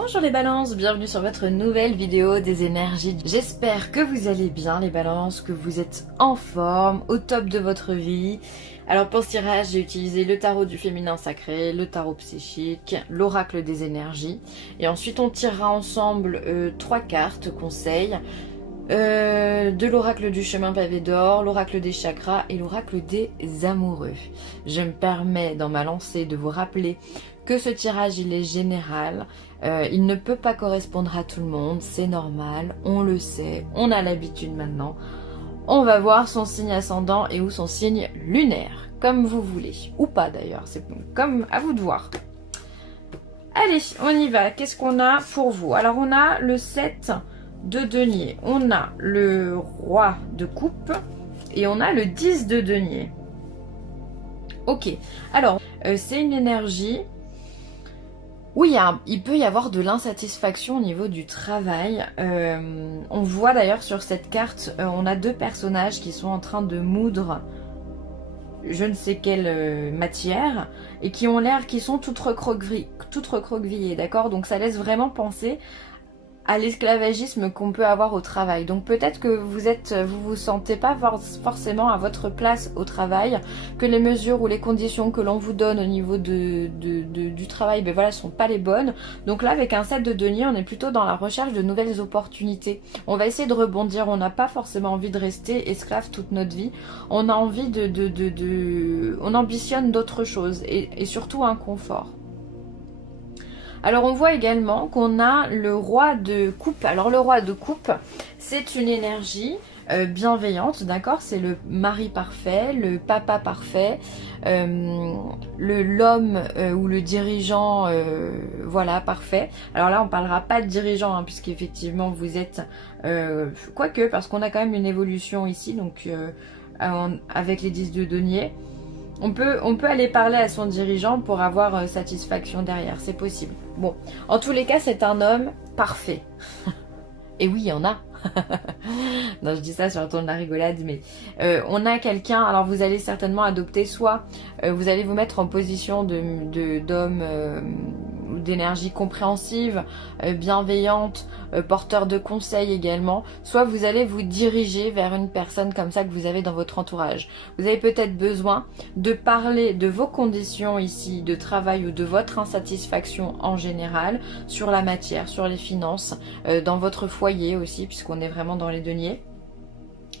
Bonjour les balances, bienvenue sur votre nouvelle vidéo des énergies. J'espère que vous allez bien les balances, que vous êtes en forme, au top de votre vie. Alors pour ce tirage, j'ai utilisé le tarot du féminin sacré, le tarot psychique, l'oracle des énergies. Et ensuite on tirera ensemble 3 cartes conseils. De l'oracle du chemin pavé d'or, l'oracle des chakras et l'oracle des amoureux. Je me permets dans ma lancée de vous rappeler que ce tirage il est général, il ne peut pas correspondre à tout le monde, c'est normal, on le sait, on a l'habitude maintenant. On va voir son signe ascendant et ou son signe lunaire, comme vous voulez, ou pas d'ailleurs, c'est comme à vous de voir. Allez, on y va, qu'est-ce qu'on a pour vous? Alors on a le 7 de denier, on a le roi de coupe et on a le 10 de denier. Ok, alors c'est une énergie où il peut y avoir de l'insatisfaction au niveau du travail. On voit d'ailleurs sur cette carte, on a deux personnages qui sont en train de moudre je ne sais quelle matière et qui ont l'air, qui sont toutes recroquevillées, d'accord? Donc ça laisse vraiment penser à l'esclavagisme qu'on peut avoir au travail. Donc peut-être que vous sentez pas forcément à votre place au travail, que les mesures ou les conditions que l'on vous donne au niveau du travail, ben voilà, sont pas les bonnes. Donc là, avec un 7 de denier, on est plutôt dans la recherche de nouvelles opportunités. On va essayer de rebondir, on n'a pas forcément envie de rester esclave toute notre vie. On a envie on ambitionne d'autres choses et surtout un confort. Alors on voit également qu'on a le roi de coupe. Alors le roi de coupe, c'est une énergie bienveillante, d'accord? C'est le mari parfait, le papa parfait, l'homme ou le dirigeant, voilà, parfait. Alors là on parlera pas de dirigeant, hein, puisqu'effectivement vous êtes, quoique, parce qu'on a quand même une évolution ici, donc avec les 10 de denier. On peut aller parler à son dirigeant pour avoir satisfaction derrière, c'est possible. Bon, en tous les cas, c'est un homme parfait. Et oui, il y en a. Non, je dis ça sur le ton de la rigolade, mais on a quelqu'un, alors vous allez certainement adopter, soit vous allez vous mettre en position d'homme ou d'énergie compréhensive, bienveillante, porteur de conseils également, soit vous allez vous diriger vers une personne comme ça que vous avez dans votre entourage. Vous avez peut-être besoin de parler de vos conditions ici de travail ou de votre insatisfaction en général, sur la matière, sur les finances, dans votre foyer aussi, puisqu'on est vraiment dans les deniers.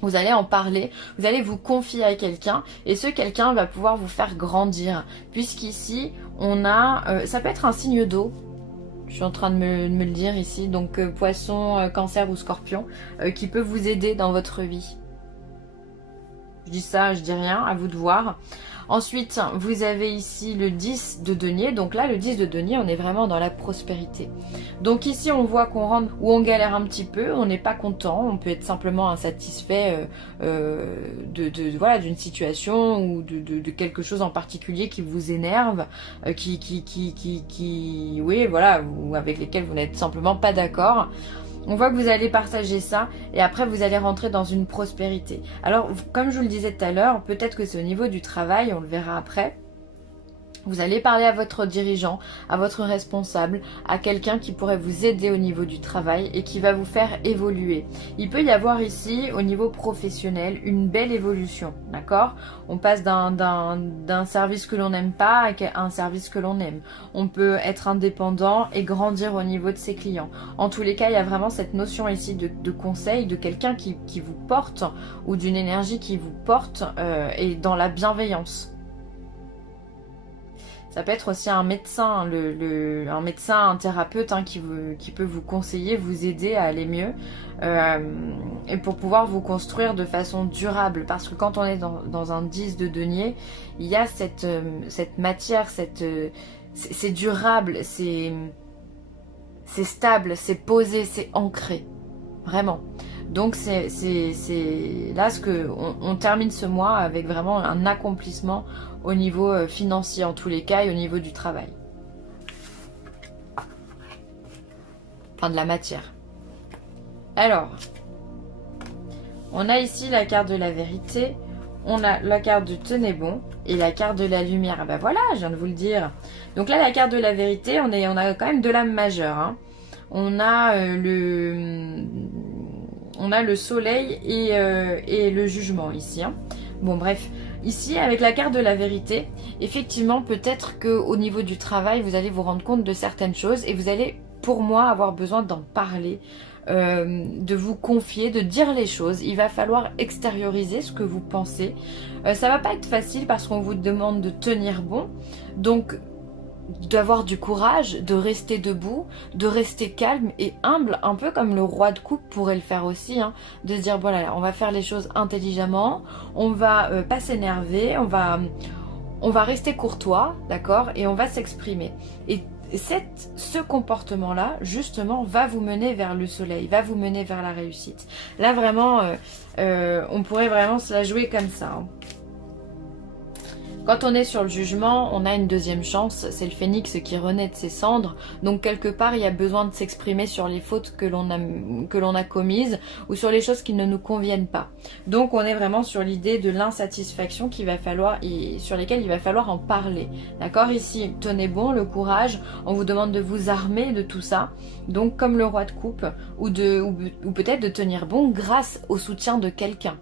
Vous allez en parler, vous allez vous confier à quelqu'un et ce quelqu'un va pouvoir vous faire grandir, puisqu'ici on a, ça peut être un signe d'eau, je suis en train de me le dire ici, donc poisson, cancer ou scorpion, qui peut vous aider dans votre vie. Je dis ça, je dis rien, à vous de voir. Ensuite, vous avez ici le 10 de denier. Donc là, le 10 de denier, on est vraiment dans la prospérité. Donc ici, on voit qu'on rentre où on galère un petit peu, on n'est pas content, on peut être simplement insatisfait voilà, d'une situation ou de quelque chose en particulier qui vous énerve, oui, voilà, ou avec lesquels vous n'êtes simplement pas d'accord. On voit que vous allez partager ça et après vous allez rentrer dans une prospérité. Alors comme je vous le disais tout à l'heure, peut-être que c'est au niveau du travail, on le verra après. Vous allez parler à votre dirigeant, à votre responsable, à quelqu'un qui pourrait vous aider au niveau du travail et qui va vous faire évoluer. Il peut y avoir ici, au niveau professionnel, une belle évolution, d'accord? On passe d'un service que l'on n'aime pas à un service que l'on aime. On peut être indépendant et grandir au niveau de ses clients. En tous les cas, il y a vraiment cette notion ici de conseil, de quelqu'un qui vous porte ou d'une énergie qui vous porte et dans la bienveillance. Ça peut être aussi un médecin, un médecin, un thérapeute hein, qui peut vous conseiller, vous aider à aller mieux et pour pouvoir vous construire de façon durable. Parce que quand on est dans un 10 de denier, il y a cette matière, c'est durable, c'est stable, c'est posé, c'est ancré. Vraiment. Donc c'est là on termine ce mois avec vraiment un accomplissement au niveau financier en tous les cas et au niveau du travail. Enfin de la matière. Alors, on a ici la carte de la vérité, on a la carte du tenez bon Et la carte de la lumière, ah bah voilà, je viens de vous le dire. Donc là, la carte de la vérité, on a quand même de l'âme majeure. Hein. On a le soleil et le jugement ici. Hein. Bon bref, ici avec la carte de la vérité, effectivement peut-être qu'au niveau du travail, vous allez vous rendre compte de certaines choses et vous allez, pour moi, avoir besoin d'en parler. De vous confier, de dire les choses. Il va falloir extérioriser ce que vous pensez. Ça va pas être facile parce qu'on vous demande de tenir bon. Donc, d'avoir du courage, de rester debout, de rester calme et humble, un peu comme le roi de coupe pourrait le faire aussi, hein, de se dire voilà, on va faire les choses intelligemment, on va pas s'énerver, on va rester courtois, d'accord, et on va s'exprimer. Et ce comportement-là, justement, va vous mener vers le soleil, va vous mener vers la réussite. Là, vraiment, on pourrait vraiment se la jouer comme ça. Hein. Quand on est sur le jugement, on a une deuxième chance, c'est le phénix qui renaît de ses cendres. Donc quelque part, il y a besoin de s'exprimer sur les fautes que l'on a commises ou sur les choses qui ne nous conviennent pas. Donc on est vraiment sur l'idée de l'insatisfaction sur lesquelles il va falloir en parler. D'accord? Ici, tenez bon, le courage, on vous demande de vous armer de tout ça. Donc comme le roi de coupe ou peut-être de tenir bon grâce au soutien de quelqu'un.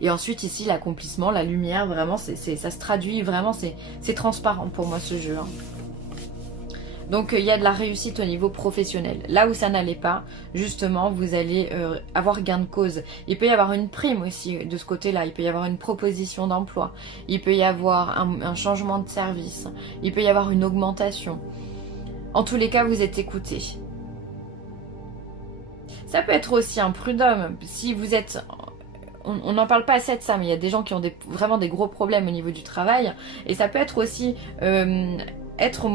Et ensuite ici l'accomplissement, la lumière, vraiment ça se traduit, vraiment c'est transparent pour moi ce jeu. Hein. Donc il y a de la réussite au niveau professionnel. Là où ça n'allait pas, justement, vous allez avoir gain de cause. Il peut y avoir une prime aussi de ce côté-là, il peut y avoir une proposition d'emploi, il peut y avoir un changement de service, il peut y avoir une augmentation. En tous les cas, vous êtes écouté. Ça peut être aussi un prud'homme, si vous êtes... On n'en parle pas assez de ça, mais il y a des gens qui ont vraiment des gros problèmes au niveau du travail. Et ça peut être aussi être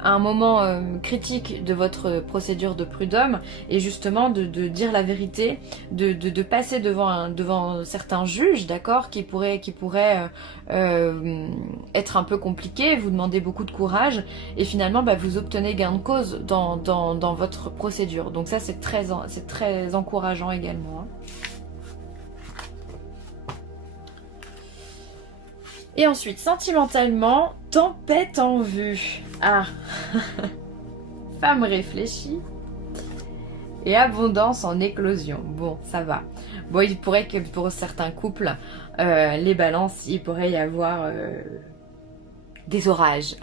à un moment critique de votre procédure de prud'homme et justement de dire la vérité, de passer devant certains juges, d'accord, qui pourraient être un peu compliqués, vous demander beaucoup de courage et finalement bah, vous obtenez gain de cause dans votre procédure. Donc ça c'est très encourageant également. Hein. Et ensuite, sentimentalement, tempête en vue. Ah, femme réfléchie et abondance en éclosion. Bon, ça va. Bon, il pourrait que pour certains couples, les balances, il pourrait y avoir des orages.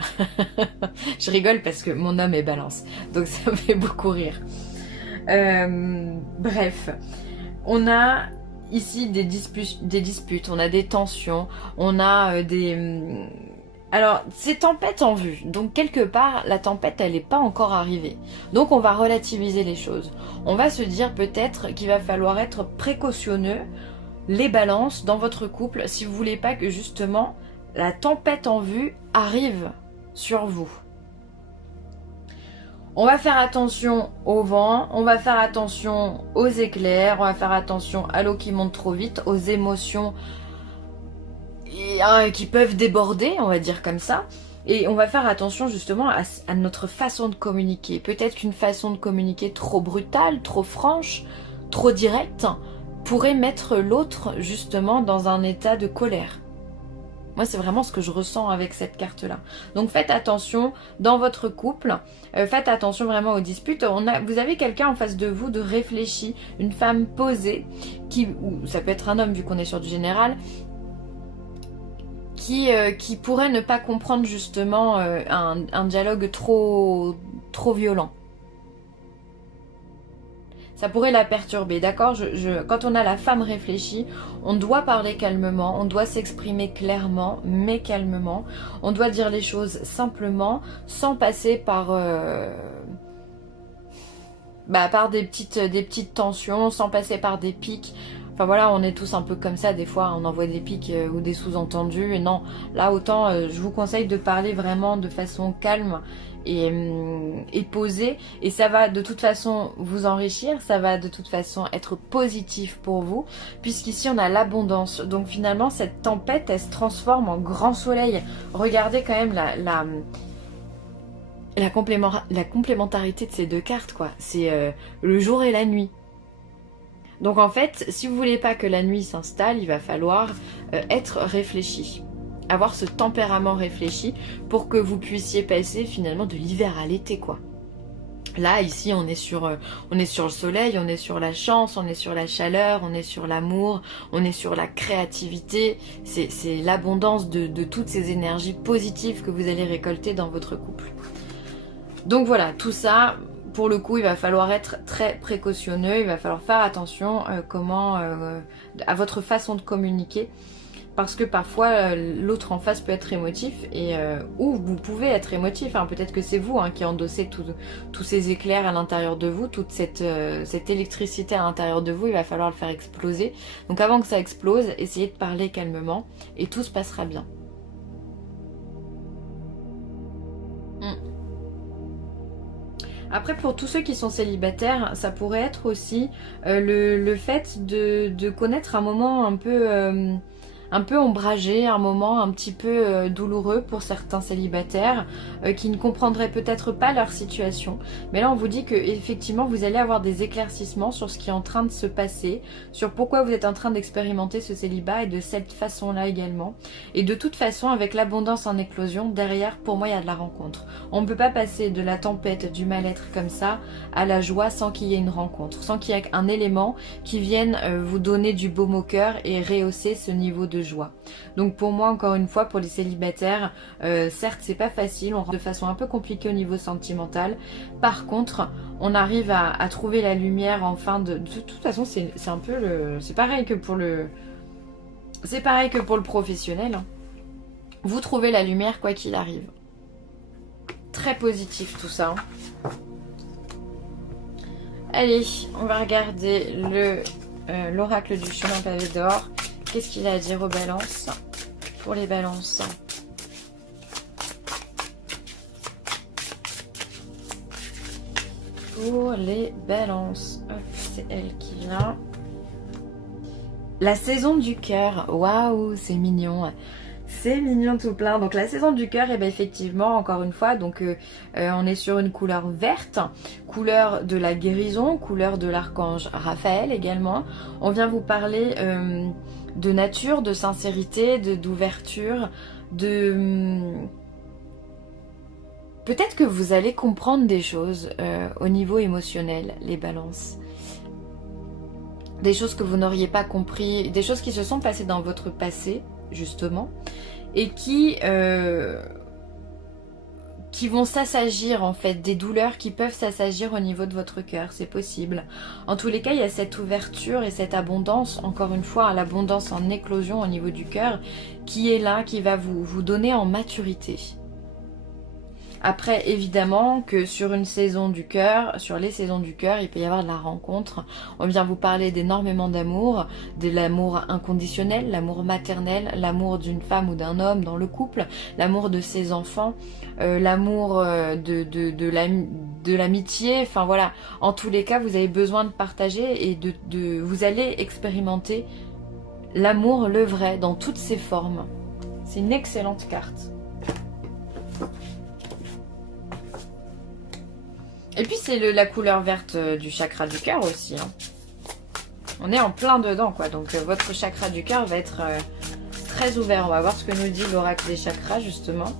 Je rigole parce que mon homme est balance, donc ça me fait beaucoup rire. Bref, on a... Ici, des disputes, on a des tensions, on a des... Alors, c'est tempête en vue, donc quelque part, la tempête, elle n'est pas encore arrivée. Donc, on va relativiser les choses. On va se dire peut-être qu'il va falloir être précautionneux, les balances, dans votre couple, si vous voulez pas que justement, la tempête en vue arrive sur vous. On va faire attention au vent, on va faire attention aux éclairs, on va faire attention à l'eau qui monte trop vite, aux émotions qui peuvent déborder, on va dire comme ça. Et on va faire attention justement à notre façon de communiquer. Peut-être qu'une façon de communiquer trop brutale, trop franche, trop directe, pourrait mettre l'autre justement dans un état de colère. Moi, c'est vraiment ce que je ressens avec cette carte-là. Donc, faites attention dans votre couple. Faites attention vraiment aux disputes. Vous avez quelqu'un en face de vous de réfléchi, une femme posée, ou ça peut être un homme vu qu'on est sur du général, qui pourrait ne pas comprendre justement un dialogue trop violent. Ça pourrait la perturber, d'accord? Quand on a la femme réfléchie, on doit parler calmement, on doit s'exprimer clairement, mais calmement. On doit dire les choses simplement, sans passer par des petites tensions, sans passer par des pics. Enfin voilà, on est tous un peu comme ça, des fois on envoie des pics ou des sous-entendus. Et non, là autant je vous conseille de parler vraiment de façon calme et posé, et ça va de toute façon vous enrichir, ça va de toute façon être positif pour vous, puisqu'ici on a l'abondance. Donc finalement cette tempête, elle se transforme en grand soleil. Regardez quand même la complémentarité de ces deux cartes, quoi. C'est le jour et la nuit. Donc en fait, si vous voulez pas que la nuit s'installe, il va falloir être réfléchi. Avoir ce tempérament réfléchi pour que vous puissiez passer finalement de l'hiver à l'été, quoi. Là, ici, on est sur le soleil, on est sur la chance, on est sur la chaleur, on est sur l'amour, on est sur la créativité. C'est l'abondance de toutes ces énergies positives que vous allez récolter dans votre couple. Donc voilà, tout ça, pour le coup, il va falloir être très précautionneux, il va falloir faire attention à votre façon de communiquer. Parce que parfois l'autre en face peut être émotif ou vous pouvez être émotif, hein. Peut-être que c'est vous qui endossez tous ces éclairs à l'intérieur de vous, toute cette électricité à l'intérieur de vous, il va falloir le faire exploser. Donc avant que ça explose, essayez de parler calmement et tout se passera bien. Après, pour tous ceux qui sont célibataires, ça pourrait être aussi le fait de connaître un moment un peu ombragé, un moment un petit peu douloureux pour certains célibataires qui ne comprendraient peut-être pas leur situation. Mais là, on vous dit que effectivement, vous allez avoir des éclaircissements sur ce qui est en train de se passer, sur pourquoi vous êtes en train d'expérimenter ce célibat et de cette façon-là également. Et de toute façon, avec l'abondance en éclosion, derrière, pour moi, il y a de la rencontre. On ne peut pas passer de la tempête, du mal-être comme ça, à la joie sans qu'il y ait une rencontre, sans qu'il y ait un élément qui vienne vous donner du baume au cœur et rehausser ce niveau de joie. Donc pour moi, encore une fois, pour les célibataires, certes c'est pas facile, on rentre de façon un peu compliquée au niveau sentimental. Par contre, on arrive à trouver la lumière en fin de toute façon, c'est un peu c'est pareil que pour le professionnel, hein. Vous trouvez la lumière quoi qu'il arrive. Très positif tout ça, hein. Allez, on va regarder l'oracle du chemin pavé d'or. Qu'est-ce qu'il a à dire aux balances? Pour les balances. Pour les balances. Hop, c'est elle qui vient. La saison du cœur. Waouh, c'est mignon. C'est mignon tout plein. Donc la saison du cœur, et bien effectivement, encore une fois, donc on est sur une couleur verte, couleur de la guérison, couleur de l'archange Raphaël également. On vient vous parler de nature, de sincérité, d'ouverture, peut-être que vous allez comprendre des choses au niveau émotionnel, les balances. Des choses que vous n'auriez pas compris, des choses qui se sont passées dans votre passé, justement, et qui vont s'assagir en fait, des douleurs qui peuvent s'assagir au niveau de votre cœur, c'est possible. En tous les cas, il y a cette ouverture et cette abondance, encore une fois, l'abondance en éclosion au niveau du cœur, qui est là, qui va vous donner en maturité. Après, évidemment que sur une saison du cœur, sur les saisons du cœur, il peut y avoir de la rencontre. On vient vous parler d'énormément d'amour, de l'amour inconditionnel, l'amour maternel, l'amour d'une femme ou d'un homme dans le couple, l'amour de ses enfants, l'amour de l'amitié. Enfin voilà, en tous les cas, vous avez besoin de partager et vous allez expérimenter l'amour, le vrai, dans toutes ses formes. C'est une excellente carte. Et puis c'est la couleur verte du chakra du cœur aussi, hein. On est en plein dedans quoi, donc votre chakra du cœur va être très ouvert. On va voir ce que nous dit l'oracle des chakras justement.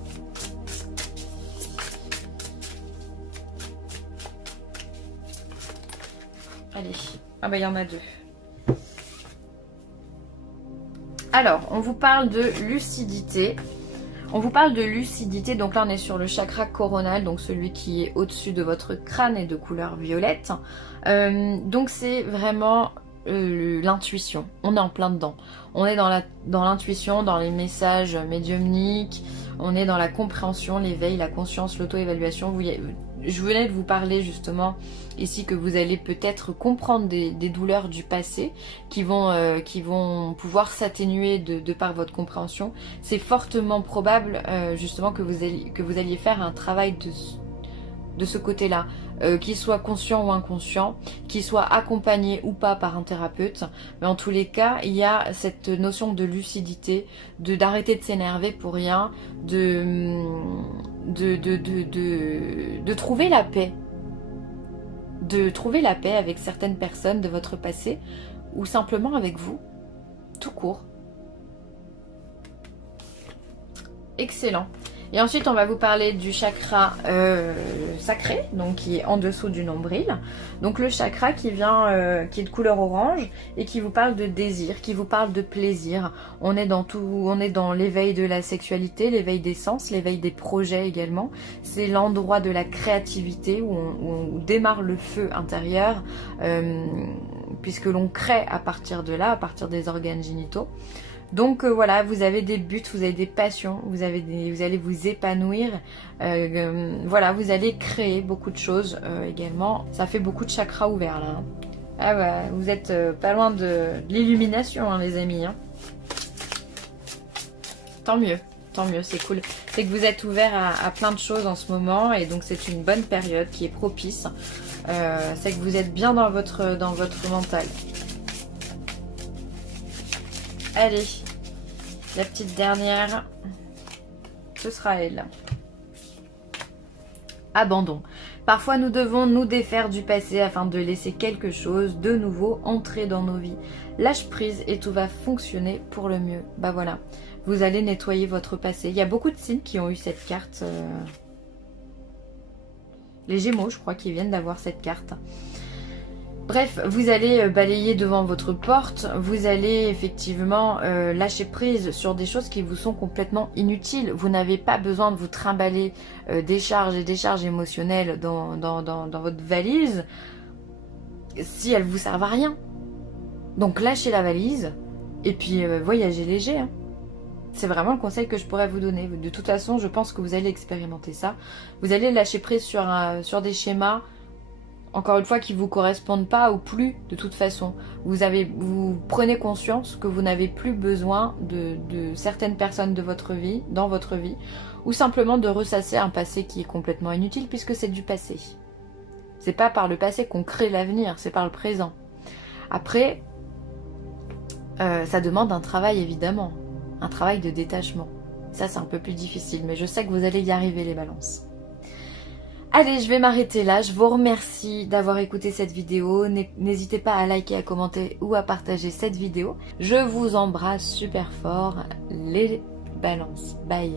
Allez, ah bah il y en a deux. Alors, on vous parle de lucidité. On vous parle de lucidité, donc là on est sur le chakra coronal, donc celui qui est au-dessus de votre crâne et de couleur violette. Donc c'est vraiment l'intuition, on est en plein dedans. On est dans l'intuition, dans les messages médiumniques, on est dans la compréhension, l'éveil, la conscience, l'auto-évaluation. Je venais de vous parler justement ici que vous allez peut-être comprendre des douleurs du passé qui vont pouvoir s'atténuer de par votre compréhension. C'est fortement probable justement que vous alliez faire un travail de ce côté-là, qu'il soit conscient ou inconscient, qu'il soit accompagné ou pas par un thérapeute. Mais en tous les cas, il y a cette notion de lucidité, d'arrêter de s'énerver pour rien, de trouver la paix, de trouver la paix avec certaines personnes de votre passé ou simplement avec vous, tout court. Excellent. Et ensuite, on va vous parler du chakra sacré, donc qui est en dessous du nombril. Donc le chakra qui vient, qui est de couleur orange et qui vous parle de désir, qui vous parle de plaisir. On est dans tout, on est dans l'éveil de la sexualité, l'éveil des sens, l'éveil des projets également. C'est l'endroit de la créativité où on démarre le feu intérieur, puisque l'on crée à partir de là, à partir des organes génitaux. Donc voilà, vous avez des buts, vous avez des passions, vous allez vous épanouir, voilà, vous allez créer beaucoup de choses également. Ça fait beaucoup de chakras ouverts là. Hein. Ah bah, vous êtes pas loin de l'illumination hein, les amis. Hein. Tant mieux, c'est cool. C'est que vous êtes ouvert à plein de choses en ce moment et donc c'est une bonne période qui est propice. C'est que vous êtes bien dans votre mental. Allez, la petite dernière, ce sera elle. Abandon. Parfois nous devons nous défaire du passé afin de laisser quelque chose de nouveau entrer dans nos vies. Lâche prise et tout va fonctionner pour le mieux. Bah voilà, vous allez nettoyer votre passé. Il y a beaucoup de signes qui ont eu cette carte. Les Gémeaux, je crois, qui viennent d'avoir cette carte. Bref, vous allez balayer devant votre porte, vous allez effectivement lâcher prise sur des choses qui vous sont complètement inutiles. Vous n'avez pas besoin de vous trimballer des charges et des charges émotionnelles dans votre valise si elles vous servent à rien. Donc lâchez la valise et puis voyagez léger. Hein. C'est vraiment le conseil que je pourrais vous donner. De toute façon, je pense que vous allez expérimenter ça. Vous allez lâcher prise sur des schémas encore une fois, qui ne vous correspondent pas ou plus de toute façon. Vous prenez conscience que vous n'avez plus besoin de certaines personnes de votre vie, dans votre vie, ou simplement de ressasser un passé qui est complètement inutile puisque c'est du passé. C'est pas par le passé qu'on crée l'avenir, c'est par le présent. Après, ça demande un travail évidemment, un travail de détachement. Ça c'est un peu plus difficile, mais je sais que vous allez y arriver les balances. Allez, je vais m'arrêter là. Je vous remercie d'avoir écouté cette vidéo. N'hésitez pas à liker, à commenter ou à partager cette vidéo. Je vous embrasse super fort. Les balances. Bye.